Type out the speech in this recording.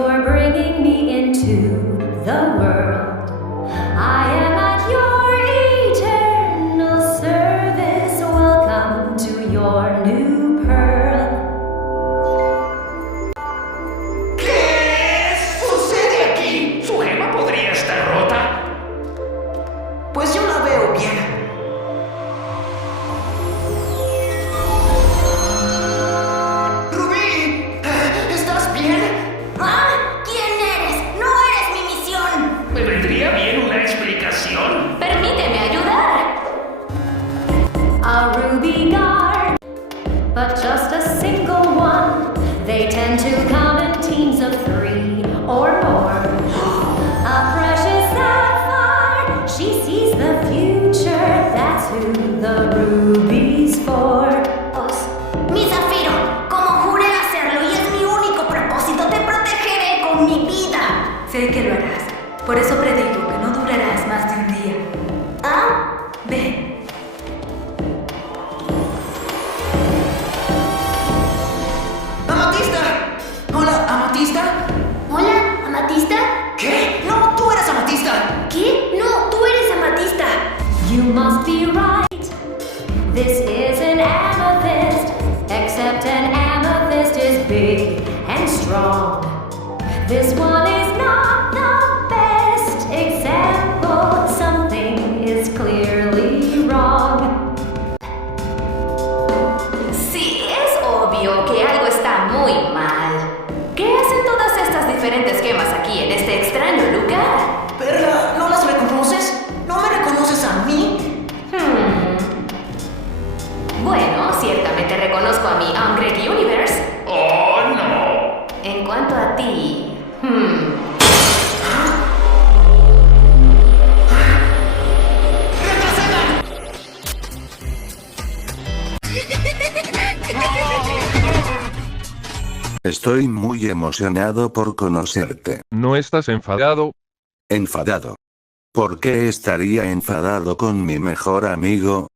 for bringing me into the world. I am at your eternal service. Welcome to your new pearl. ¿Qué sucede aquí? ¿Su gema podría estar rota? Pues yo la veo bien. ¡Rubí! ¿Estás bien? ¿Ah? ¿Quién eres? No eres mi misión. ¿Me vendría bien una explicación? Permíteme ayudar. A ruby guard, but just a single one. They tend to come in teams of 3 or more. A precious sapphire, she sees the future. That's who the ruby's for. Mi Zafiro, como juré hacerlo y es mi único propósito, te protegeré con mi vida. Sé que lo harás. Por eso predico que no durarás más de un día. ¿Ah? Ven. ¡Amatista! Hola, ¿Amatista? Hola, ¿Amatista? ¿Qué? No, tú eres Amatista. ¿Qué? No, tú eres Amatista. You must be right. This is an amethyst, except an amethyst is big and strong. This one is not the best example. Something is clearly wrong. Sí, es obvio que algo está muy mal. ¿Qué hacen todas estas diferentes gemas aquí en este extraño lugar? Perla, ¿no las reconoces? ¿No me reconoces a mí? Bueno, ciertamente reconozco a mi Greg Universe. ¡Oh, no! En cuanto a ti, Estoy muy emocionado por conocerte. ¿No estás enfadado? Enfadado. ¿Por qué estaría enfadado con mi mejor amigo?